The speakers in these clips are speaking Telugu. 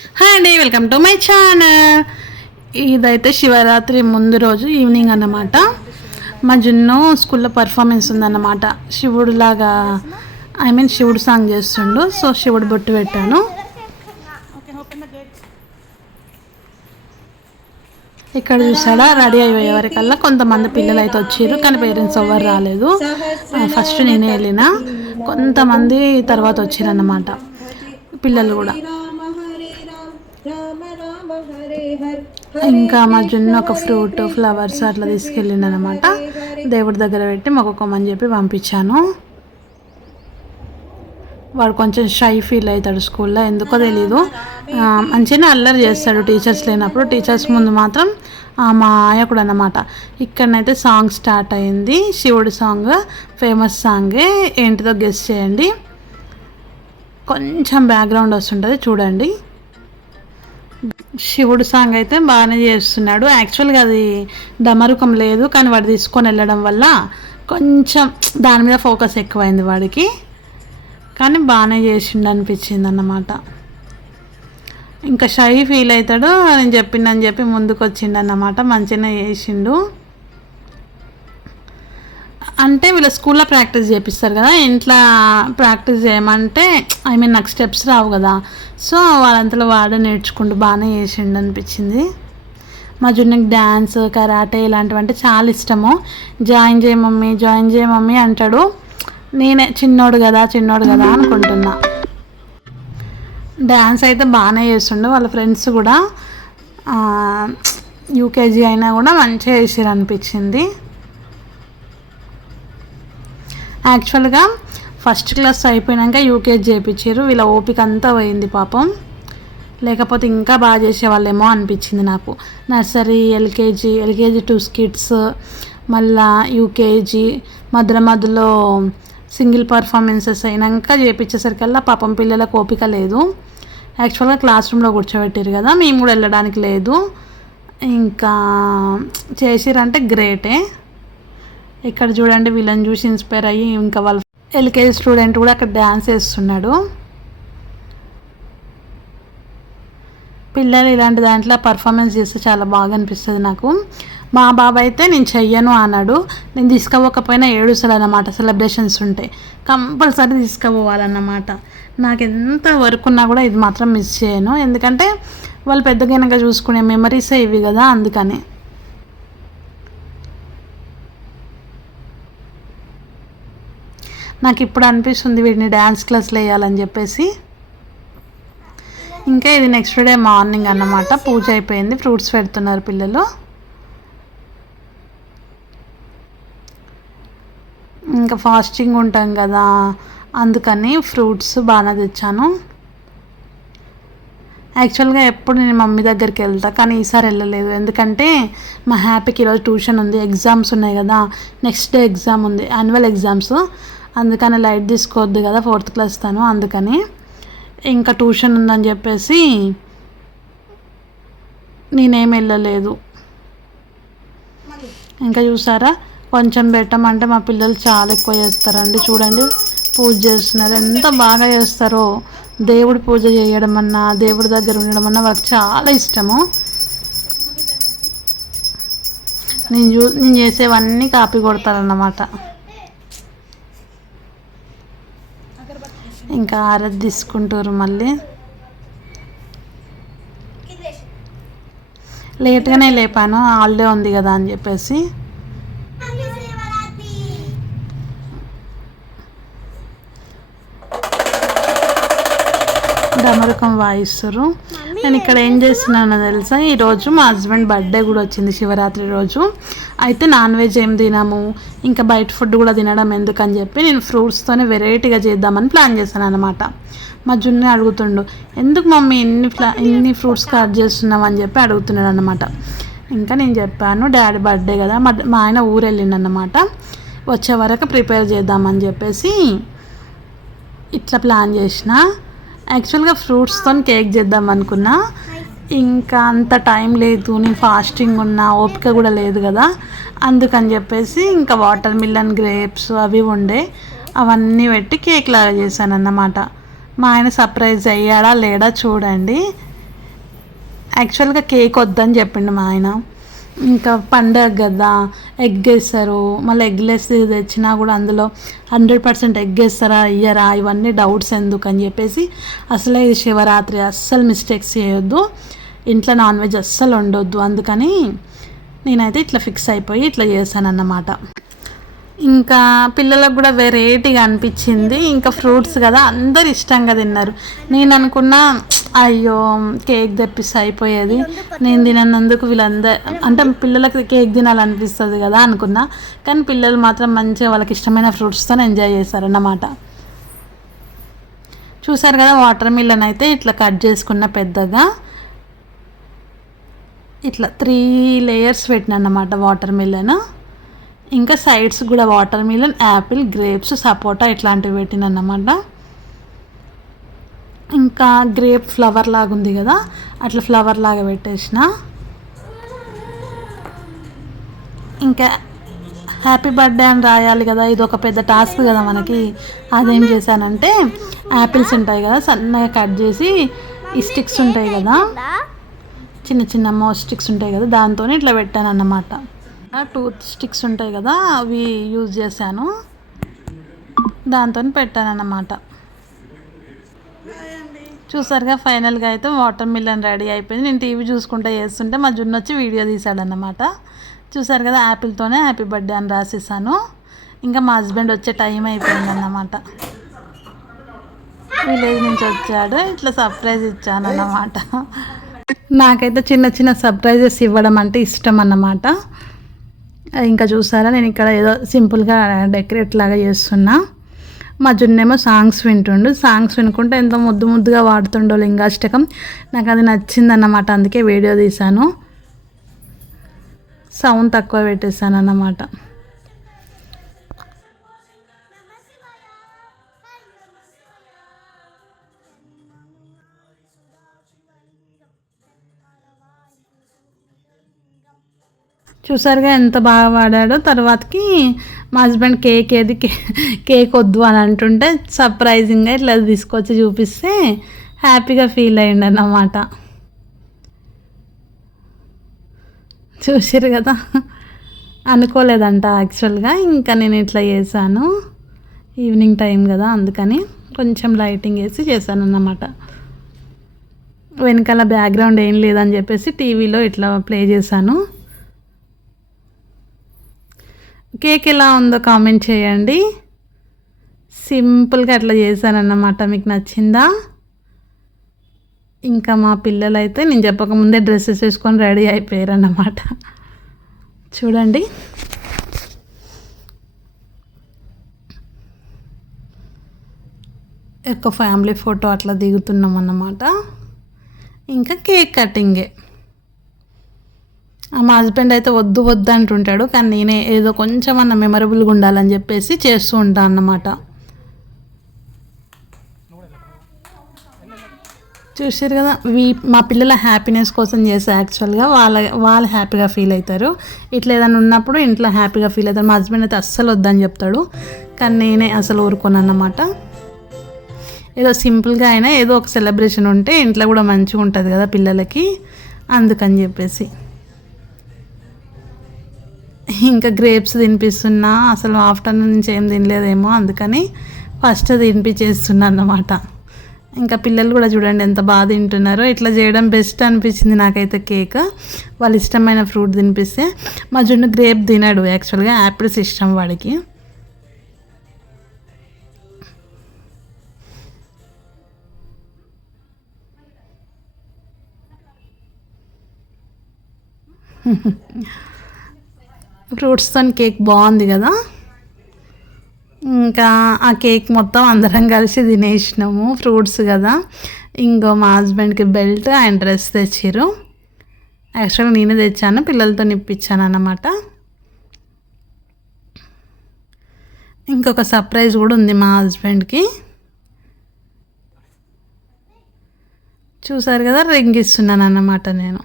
హాయ్ అండి వెల్కమ్ టు మై ఛానల్ ఇదైతే శివరాత్రి ముందు రోజు ఈవినింగ్ అన్నమాట. మా జున్ను స్కూల్లో పర్ఫార్మెన్స్ ఉందన్నమాట. శివుడు లాగా ఐ మీన్ శివుడు సాంగ్ చేస్తుండు. సో శివుడు బొట్టు పెట్టాను. ఇక్కడ చూసాడా రెడీ అయ్యే వరకల్లా కొంతమంది పిల్లలు అయితే వచ్చారు కానీ పేరెంట్స్ ఎవరు రాలేదు. ఫస్ట్ నేనే వెళ్ళిన. కొంతమంది తర్వాత వచ్చారన్నమాట. పిల్లలు కూడా. ఇంకా మా జున్ను ఒక ఫ్రూట్ ఫ్లవర్స్ అట్లా తీసుకెళ్ళిండు అనమాట దేవుడి దగ్గర పెట్టి మొక్కుకోమని చెప్పి పంపించాను. వాడు కొంచెం షై ఫీల్ అవుతాడు స్కూల్లో ఎందుకో తెలీదు. మంచిగానే అల్లరి చేస్తాడు టీచర్స్ లేనప్పుడు. టీచర్స్ ముందు మాత్రం ఆ, మా ఆయకుడు అనమాట ఇక్కడనైతే సాంగ్ స్టార్ట్ అయింది. శివుడి సాంగ్ ఫేమస్ సాంగే ఏంటిదో గెస్ట్ చేయండి. కొంచెం బ్యాక్గ్రౌండ్ వస్తుంటుంది చూడండి. శివుడు సాంగ్ అయితే బాగానే చేస్తున్నాడు. యాక్చువల్గా అది డమరుకం లేదు కానీ వాడు తీసుకొని వెళ్ళడం వల్ల కొంచెం దాని మీద ఫోకస్ ఎక్కువైంది వాడికి. కానీ బాగానే చేసిండు అనిపించింది అన్నమాట. ఇంకా షై ఫీల్ అవుతాడు నేను చెప్పిండని చెప్పి ముందుకు వచ్చిండు అన్నమాట. మంచిగానే చేసిండు. అంటే వీళ్ళ స్కూల్లో ప్రాక్టీస్ చేపిస్తారు కదా ఇంట్లో ప్రాక్టీస్ చేయమంటే ఐ మీన్ నాకు స్టెప్స్ రావు కదా. సో వాళ్ళంతలో వాడే నేర్చుకుంటూ బాగానే చేసిండు అనిపించింది. మా జున్నుకి డ్యాన్స్ కరాటే ఇలాంటివి అంటే చాలా ఇష్టము. జాయిన్ చేయ మమ్మీ జాయిన్ చేయ మమ్మీ అంటాడు. నేనే చిన్నోడు కదా చిన్నోడు కదా అనుకుంటున్నా. డ్యాన్స్ అయితే బాగానే చేస్తుండే వాళ్ళ ఫ్రెండ్స్ కూడా. యూకేజీ అయినా కూడా మంచిగా చేసారు అనిపించింది యాక్చువల్గా ఫస్ట్ క్లాస్ అయిపోయాక యూకేజీ చేయించారు వీళ్ళ ఓపిక అంతా పోయింది పాపం. లేకపోతే ఇంకా బాగా చేసేవాళ్ళేమో అనిపించింది నాకు. Nursery LKG LKG two skits మళ్ళా యూకేజీ మధ్య మధ్యలో సింగిల్ పర్ఫార్మెన్సెస్ అయినాక చేయించేసరికల్లా పాపం పిల్లలకు ఓపిక లేదు. యాక్చువల్గా క్లాస్ రూమ్లో కూర్చోబెట్టారు కదా మేము కూడా వెళ్ళడానికి లేదు. ఇంకా చేసిరంటే గ్రేటే ఇక్కడ చూడండి వీళ్ళని చూసి ఇన్స్పైర్ అయ్యి ఇంకా వాళ్ళ ఎల్కేజీ స్టూడెంట్ కూడా అక్కడ డ్యాన్స్ వేస్తున్నాడు పిల్లలు ఇలాంటి దాంట్లో పర్ఫార్మెన్స్ చేస్తే చాలా బాగా అనిపిస్తుంది నాకు. మా బాబా అయితే నేను చెయ్యను అన్నాడు. నేను తీసుకుపోకపోయినా ఏడుస్తాడు అన్నమాట సెలబ్రేషన్స్ ఉంటాయి కంపల్సరీ తీసుకుపోవాలన్నమాట. నాకు ఎంత వర్క్ ఉన్నా కూడా ఇది మాత్రం మిస్ చేయను. ఎందుకంటే వాళ్ళు పెద్దగైనాక చూసుకునే మెమరీసే ఇవి కదా అందుకని. నాకు ఇప్పుడు అనిపిస్తుంది వీడిని డ్యాన్స్ క్లాస్లో వేయాలని చెప్పేసి. ఇంకా ఇది నెక్స్ట్ డే మార్నింగ్ అన్నమాట. పూజ అయిపోయింది. ఫ్రూట్స్ పెడుతున్నారు పిల్లలు. ఇంకా ఫాస్టింగ్ ఉంటాం కదా. అందుకని ఫ్రూట్స్ బాగానే తెచ్చాను. యాక్చువల్గా ఎప్పుడు నేను మమ్మీ దగ్గరికి వెళ్తా కానీ ఈసారి వెళ్ళలేదు. ఎందుకంటే మా హ్యాపీకి ఈరోజు ట్యూషన్ ఉంది. ఎగ్జామ్స్ ఉన్నాయి కదా. నెక్స్ట్ డే ఎగ్జామ్ ఉంది. Annual exams. అందుకని లైట్ తీసుకోవద్దు కదా ఫోర్త్ క్లాస్ తను అందుకని ఇంకా ట్యూషన్ ఉందని చెప్పేసి నేనేం వెళ్ళలేదు. ఇంకా చూసారా కొంచెం పెట్టమంటే మా పిల్లలు చాలా ఎక్కువ చేస్తారండి. చూడండి పూజ చేస్తున్నారు. ఎంత బాగా చేస్తారో దేవుడి పూజ చేయడం అన్నా దేవుడి దగ్గర ఉండడం అన్నా వాళ్ళకి చాలా ఇష్టము. నేను చూ నేను చేసేవన్నీ కాపీ కొడతారన్నమాట. ఇంకా ఆరతి తీసుకుంటారు మళ్ళీ. లేట్గానే లేపాను హాలిడే ఉంది కదా అని చెప్పేసి. డమరకం వాయిస్తారు. నేను ఇక్కడ ఏం చేస్తున్నానో తెలుసా? ఈరోజు మా హస్బెండ్ బర్త్డే కూడా వచ్చింది శివరాత్రి రోజు. అయితే నాన్ వెజ్ ఏం తినము? ఇంకా బయట ఫుడ్ కూడా తినడం ఎందుకని చెప్పి నేను ఫ్రూట్స్తోనే వెరైటీగా చేద్దామని ప్లాన్ చేశాను అనమాట మా జున్ను అడుగుతుండు ఎందుకు మమ్మీ ఇన్ని ఫ్లా ఇన్ని ఫ్రూట్స్ కట్ చేస్తున్నావు? అని చెప్పి అడుగుతున్నాడు అనమాట ఇంకా నేను చెప్పాను డాడీ బర్త్డే కదా మా మా ఆయన ఊరు వెళ్ళిండనమాట వచ్చే వరకు ప్రిపేర్ చేద్దామని చెప్పేసి ఇట్లా ప్లాన్ చేసిన. యాక్చువల్గా ఫ్రూట్స్తో కేక్ చేద్దాం అనుకున్నా. ఇంకా అంత టైం లేదు నేను ఫాస్టింగ్ ఉన్నా ఓపిక కూడా లేదు కదా. అందుకని చెప్పేసి ఇంకా వాటర్ మిల్లన్ గ్రేప్స్ అవి ఉండే అవన్నీ పెట్టి కేక్ లాగా చేశాను అన్నమాట. మా ఆయన సర్ప్రైజ్ అయ్యాడా లేడా చూడండి. యాక్చువల్గా కేక్ వద్దని చెప్పిండు మా ఆయన. ఇంకా పండగ కదా ఎగ్ వేస్తారు. మళ్ళీ ఎగ్లెస్ తెచ్చినా కూడా అందులో హండ్రెడ్ పర్సెంట్ ఎగ్ వేస్తారా ఇయ్యరా? ఇవన్నీ డౌట్స్ ఎందుకు అని చెప్పేసి అసలే ఇది శివరాత్రి అస్సలు మిస్టేక్స్ చేయొద్దు. ఇంట్లో నాన్ వెజ్ అస్సలు ఉండొద్దు అందుకని నేనైతే ఇట్లా ఫిక్స్ అయిపోయి ఇట్లా చేశానన్నమాట. ఇంకా పిల్లలకు కూడా వెరైటీగా అనిపించింది. ఇంకా ఫ్రూట్స్ కదా అందరు ఇష్టంగా తిన్నారు. నేను అనుకున్నా అయ్యో కేక్ తెప్పిస్తే అయిపోయేది. నేను తినన్నందుకు వీళ్ళందరూ అంటే పిల్లలకి కేక్ తినాలనిపిస్తుంది కదా అనుకున్నా. కానీ పిల్లలు మాత్రం మంచిగా వాళ్ళకి ఇష్టమైన ఫ్రూట్స్తో ఎంజాయ్ చేశారన్నమాట చూసారు కదా వాటర్ మిల్లన్ అయితే ఇట్లా కట్ చేసుకున్న పెద్దగా ఇట్లా త్రీ లేయర్స్ పెట్టిన అన్నమాట వాటర్ మిల్లన్ ఇంకా సైడ్స్ కూడా వాటర్ మిలన్ యాపిల్ గ్రేప్స్ సపోటా ఇట్లాంటివి పెట్టిన అన్నమాట ఇంకా గ్రేప్ ఫ్లవర్ లాగా ఉంది కదా అట్లా ఫ్లవర్ లాగా పెట్టేసిన. ఇంకా హ్యాపీ బర్త్డే అని రాయాలి కదా ఇది ఒక పెద్ద టాస్క్ కదా మనకి. అదేం చేశానంటే యాపిల్స్ ఉంటాయి కదా సన్నగా కట్ చేసి ఈ స్టిక్స్ ఉంటాయి కదా చిన్న చిన్న మో స్టిక్స్ ఉంటాయి కదా దాంతో ఇట్లా పెట్టాను అన్నమాట టూత్ స్టిక్స్ ఉంటాయి కదా అవి యూజ్ చేశాను. దాంతో పెట్టాను అన్నమాట చూసారుగా ఫైనల్గా అయితే వాటర్ మిల్లన్ రెడీ అయిపోయింది. నేను టీవీ చూసుకుంటా చేస్తుంటే మా జున్ను వచ్చి వీడియో తీశాడనమాట చూసారు కదా యాపిల్తోనే హ్యాపీ బర్త్డే అని రాసేసాను. ఇంకా మా హస్బెండ్ వచ్చే టైం అయిపోయింది అన్నమాట విలేజ్ నుంచి వచ్చాడు ఇట్లా సర్ప్రైజ్ ఇచ్చాను అన్నమాట నాకైతే చిన్న చిన్న సర్ప్రైజెస్ ఇవ్వడం అంటే ఇష్టం అన్నమాట ఇంకా చూసారా నేను ఇక్కడ ఏదో సింపుల్గా డెకరేట్ లాగా చేస్తున్నా. మా జున్నేమో సాంగ్స్ వింటుండు. సాంగ్స్ వినుకుంటే ఎంతో ముద్దు ముద్దుగా వాడుతుండో లింగాష్టకం. నాకు అది నచ్చిందన్నమాట అందుకే వీడియో తీశాను. సౌండ్ తక్కువ పెట్టేశాను అన్నమాట చూసారుగా ఎంత బాగా వాడాడో. తర్వాతకి మా హస్బెండ్ కేక్ ఏది కేక్ వద్దు అని అంటుంటే సర్ప్రైజింగ్గా ఇట్లా తీసుకొచ్చి చూపిస్తే హ్యాపీగా ఫీల్ అయ్యండి అన్నమాట చూసారు కదా. అనుకోలేదంట యాక్చువల్గా ఇంకా నేను ఇట్లా చేశాను. ఈవినింగ్ టైం కదా అందుకని కొంచెం లైటింగ్ వేసి చేశాను అన్నమాట వెనకాల బ్యాక్గ్రౌండ్ ఏం లేదని చెప్పేసి టీవీలో ఇట్లా ప్లే చేశాను. కేక్ ఎలా ఉందో కామెంట్ చేయండి. సింపుల్గా అట్లా చేశానన్నమాట. మీకు నచ్చిందా? ఇంకా మా పిల్లలు అయితే నేను చెప్పకముందే డ్రెస్సెస్ వేసుకొని రెడీ అయిపోయారు అన్నమాట చూడండి. ఒక ఫ్యామిలీ ఫోటో అట్లా దిగుతున్నాం అన్నమాట ఇంకా కేక్ కటింగే. మా హస్బెండ్ అయితే వద్దు వద్దు అంటుంటాడు కానీ నేనే ఏదో కొంచెం అన్న మెమరబుల్గా ఉండాలని చెప్పేసి చేస్తూ ఉంటాను అన్నమాట. చూసారు కదా వీ మా పిల్లల హ్యాపీనెస్ కోసం చేసే యాక్చువల్గా వాళ్ళ వాళ్ళు హ్యాపీగా ఫీల్ అవుతారు. ఇట్లా ఏదైనా ఉన్నప్పుడు ఇంట్లో హ్యాపీగా ఫీల్ అవుతారు. మా హస్బెండ్ అయితే అస్సలు వద్దని చెప్తాడు కానీ నేనే అసలు ఊరుకోను అన్నమాట. ఏదో సింపుల్గా అయినా ఏదో ఒక సెలబ్రేషన్ ఉంటే ఇంట్లో కూడా మంచిగా ఉంటుంది కదా పిల్లలకి అందుకని చెప్పేసి. ఇంకా గ్రేప్స్ తినిపిస్తున్నా అసలు ఆఫ్టర్నూన్ నుంచి ఏం తినలేదేమో అందుకని ఫస్ట్ తినిపించేస్తున్నా అన్నమాట. ఇంకా పిల్లలు కూడా చూడండి ఎంత బాగా తింటున్నారో. ఇట్లా చేయడం బెస్ట్ అనిపించింది నాకైతే కేక్. వాళ్ళు ఇష్టమైన ఫ్రూట్ తినిపిస్తే. మా జున్ను గ్రేప్ తినడు యాక్చువల్గా యాపిల్స్ ఇష్టం వాడికి. ఫ్రూట్స్తో కేక్ బాగుంది కదా. ఇంకా ఆ కేక్ మొత్తం అందరం కలిసి తినేసినాము ఫ్రూట్స్ కదా. ఇంకో మా హస్బెండ్కి బెల్ట్ అండ్ డ్రెస్ తెచ్చారు యాక్చువల్గా నేనే తెచ్చాను పిల్లలతో నిప్పించాను అన్నమాట. ఇంకొక సర్ప్రైజ్ కూడా ఉంది మా హస్బెండ్కి. చూసారు కదా రింగ్ ఇస్తున్నాను అన్నమాట నేను.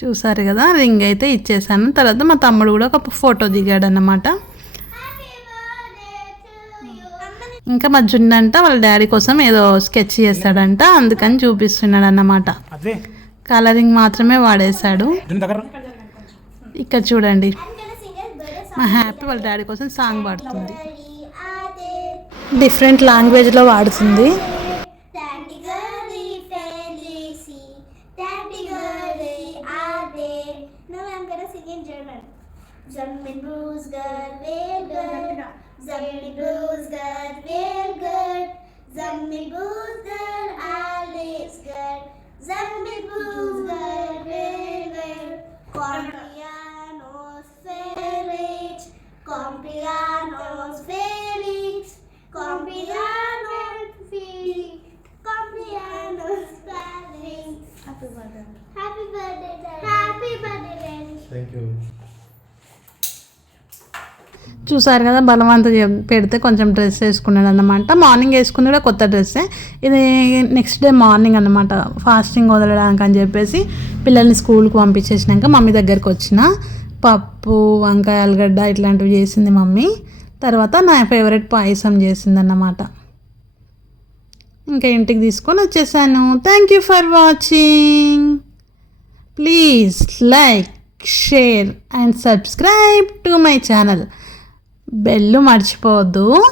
చూసారు కదా రింగ్ అయితే ఇచ్చేసాను. తర్వాత మా తమ్ముడు కూడా ఒక ఫోటో దిగాడు అన్నమాట ఇంకా మా జున్ను అంట వాళ్ళ డాడీ కోసం ఏదో స్కెచ్ చేస్తాడంట అందుకని చూపిస్తున్నాడు అన్నమాట కలరింగ్ మాత్రమే వాడేశాడు. ఇక్కడ చూడండి. మా హ్యాపీ వాళ్ళ డాడీ కోసం సాంగ్ పాడుతుంది. డిఫరెంట్ లాంగ్వేజ్లో వాడుతుంది. roosgar weer gut Zombie roosgar weer gut zammig roosgar alles gut zammig roosgar weer gut comprianos felix. Comprianos felix. Comprianos felix. Comprianos felix. Happy birthday. Happy birthday happy birthday thank you. చూసారు కదా బలవంత చెప్- పెడితే కొంచెం డ్రెస్ వేసుకున్నాడు అనమాట మార్నింగ్ వేసుకుంది కూడా కొత్త డ్రెస్సే ఇది నెక్స్ట్ డే మార్నింగ్ అనమాట ఫాస్టింగ్ వదలడానికి అని చెప్పేసి పిల్లల్ని స్కూల్కి పంపించేసినాక మమ్మీ దగ్గరికి వచ్చిన. పప్పు వంకాయ ఆలుగడ్డ ఇట్లాంటివి చేసింది మమ్మీ. తర్వాత నా ఫేవరెట్ పాయసం చేసింది అన్నమాట ఇంకా ఇంటికి తీసుకొని వచ్చేసాను. Thank you for watching please like share and subscribe to my channel bell మర్చిపోవద్దు.